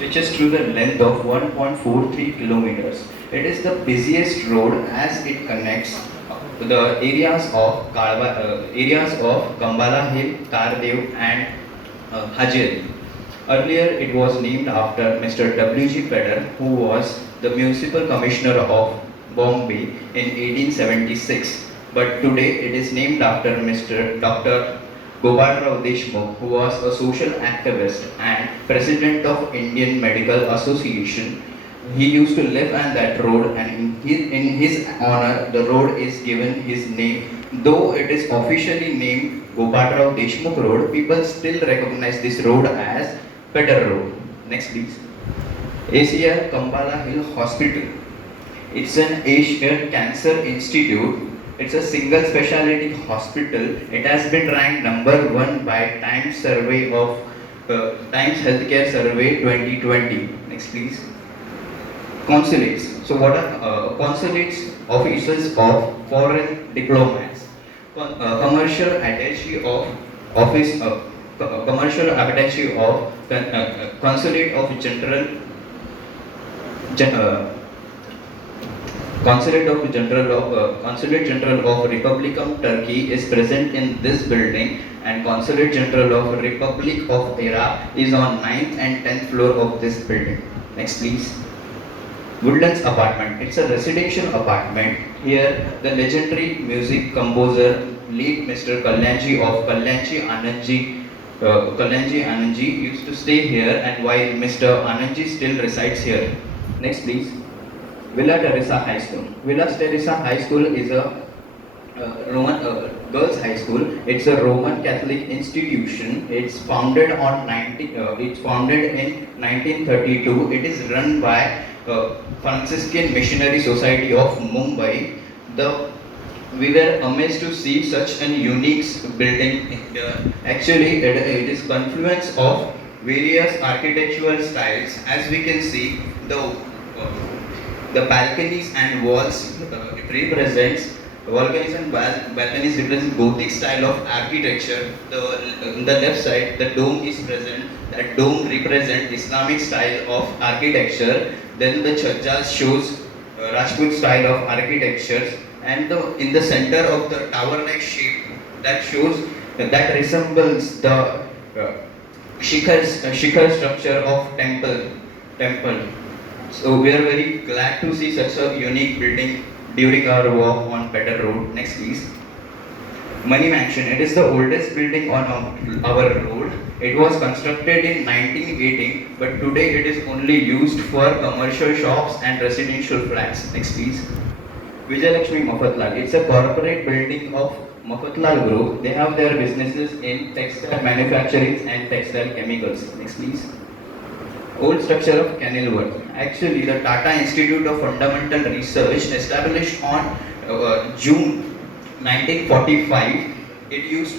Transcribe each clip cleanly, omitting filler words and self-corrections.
stretches through the length of 1.43 kilometers. It is the busiest road as it connects the areas of Kambala Hill, Tardev, and Hajir. Earlier, it was named after Mr. W.G. Pedder, who was the Municipal Commissioner of Bombay in 1876. But today, it is named after Mr. Dr. Gopalrao Deshmukh, who was a social activist and president of Indian Medical Association. He used to live on that road, and in his honor, the road is given his name. Though it is officially named Gopalrao Deshmukh Road, people still recognize this road as Pedder Road. Next, please. ACR Kambala Hill Hospital. It's an Asian Cancer Institute. It's a single specialty hospital. It has been ranked number 1 by Times Healthcare Survey 2020. Next, please. Consulates. So, what are consulates? Offices of foreign diplomats. Commercial attaché of office. Commercial attaché of consulate of general. Consulate General of Republic of Turkey is present in this building, and Consulate General of Republic of Iraq is on 9th and 10th floor of this building. Next, please. Woodlands Apartment. It's a residential apartment. Here, the legendary music composer, late Mr. Kalyanji of Kalyanji Anandji used to stay here, and while Mr. Anandji still resides here. Next, please. Villa Teresa High School. Villa Teresa High School is a Roman girls' high school. It's a Roman Catholic institution. It's founded in 1932. It is run by Franciscan Missionary Society of Mumbai. We were amazed to see such an unique building. Actually, it is confluence of various architectural styles. As we can see, the balconies and walls represents Gothic style of architecture. On the left side, the dome is present. That dome represents Islamic style of architecture. Then the churches shows Rajput style of architecture, and in the center of the tower-like shape that resembles the shikhar structure of temple. So we are very glad to see such a unique building during our walk on Pedder Road. Next, please. Money Mansion. It is the oldest building on our road. It was constructed in 1918, but today it is only used for commercial shops and residential flats. Next, please. Vijayalakshmi Mafatlal. It's a corporate building of Mafatlal Group. They have their businesses in textile manufacturing and textile chemicals. Next, please. Old structure of Kenilworth. Actually, the Tata Institute of Fundamental Research, established on June 1945.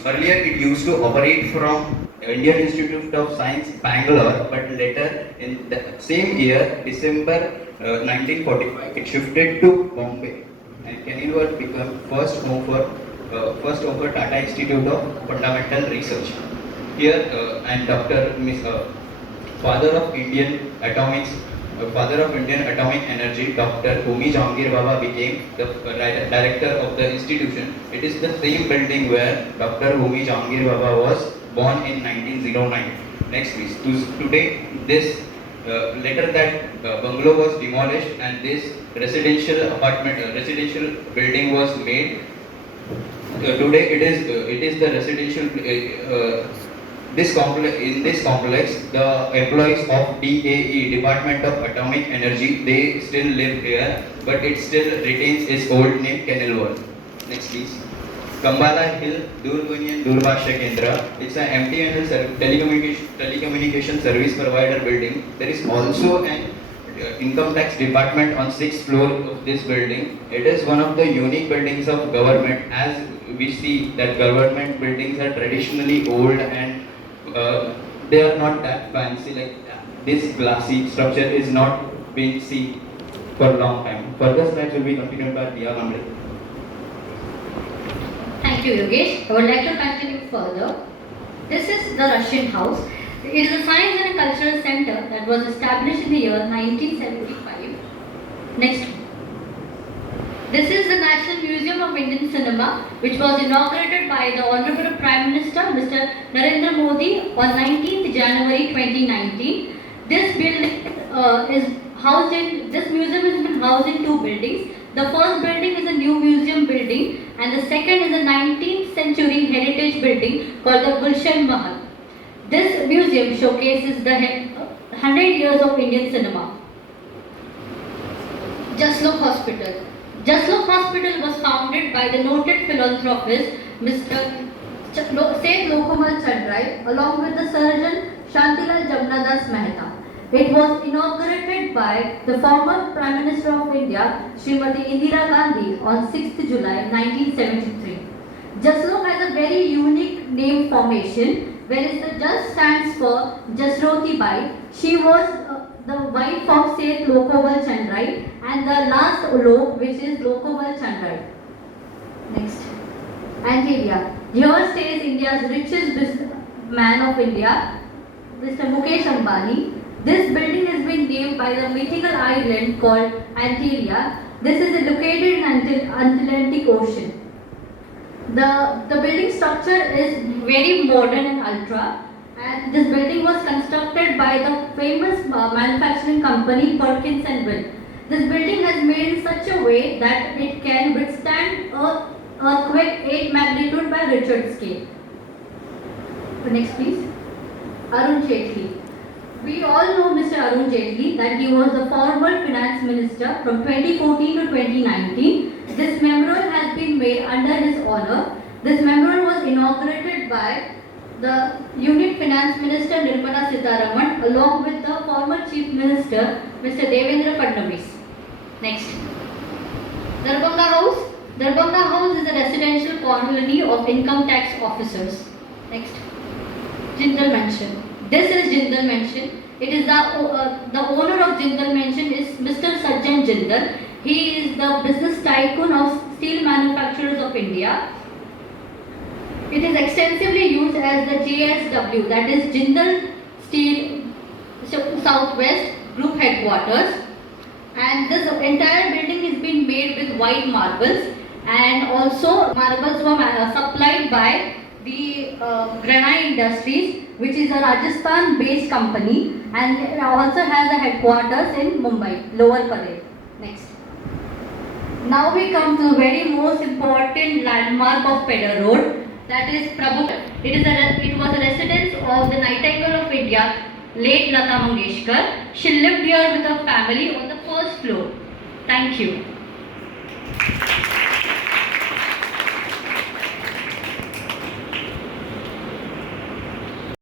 Earlier it used to operate from Indian Institute of Science, Bangalore, but later in the same year, December 1945, it shifted to Bombay, and Kenilworth became first home for Tata Institute of Fundamental Research. Here, and Dr. Father of Indian Atomic Energy, Dr. Homi Jahangir Baba became the director of the institution. It is the same building where Dr. Homi Jahangir Baba was born in 1909. Next, please. Today, this later that bungalow was demolished, and this residential building was made. Today, it is the residential. In this complex, the employees of DAE, Department of Atomic Energy, they still live here, but it still retains its old name, Kenilworth. Next, please. Kambala Hill Durgunian Durbhashya Kendra. It's an MTNL telecommunication service provider building. There is also an income tax department on 6th floor of this building. It is one of the unique buildings of government, as we see that government buildings are traditionally old and they are not that fancy. Like this glassy structure is not being seen for a long time. Further slides will be continued by Diya Kamble. Thank you, Yogesh. I would like to continue further. This is the Russian house. It is a science and a cultural center that was established in the year 1975. Next. This is the National Museum of Indian Cinema, which was inaugurated by the Honorable Prime Minister Mr. Narendra Modi on 19th January 2019. This building this museum has been housed in two buildings. The first building is a new museum building, and the second is a 19th century heritage building called the Gulshan Mahal. This museum showcases the 100 years of Indian cinema. Jaslok Hospital. Jaslok Hospital was founded by the noted philanthropist Mr. Seth Lokomal Chandrai along with the surgeon Shantilal Jamnadas Mehta. It was inaugurated by the former Prime Minister of India, Srimati Indira Gandhi on 6th July 1973. Jaslok has a very unique name formation, whereas the Jas stands for Jasroti Bai. She was the wife of Seth Lokomal Chandrai, and the last Lok, which is Lokomal Chandrai. Next. Antilia. Here stays India's richest businessman of India, Mr. Mukesh Ambani. This building has been named by the mythical island called Antilia. This is located in Atlantic Ocean. The building structure is very modern and ultra, and this building was constructed by the famous manufacturing company Perkins and Will. This building has made in such a way that it can withstand an earthquake 8 magnitude by Richter scale. Next please. Arun Jaitley. We all know Mr. Arun Jaitley, that he was the former finance minister from 2014 to 2019. This memorial has been made under his honor. This memorial was inaugurated by the Union Finance Minister Nirmala Sitharaman along with the former Chief Minister Mr. Devendra Fadnavis. Next. Darbhanga House. Darbhanga House is a residential colony of income tax officers. Next. Jindal Mansion. This is Jindal Mansion. It is the owner of Jindal Mansion is Mr. Sajjan Jindal. He is the business tycoon of steel manufacturers of India. It is extensively used as the JSW, that is Jindal Steel Southwest Group headquarters. And this entire building is being made with white marbles, and also marbles were supplied by the Granite Industries, which is a Rajasthan based company, and it also has a headquarters in Mumbai, Lower Parel. Next. Now we come to the very most important landmark of Pedder Road, that is Prabhu. It was a residence of the Nightingale of India, late Lata Mangeshkar. She lived here with her family on the first floor. Thank you.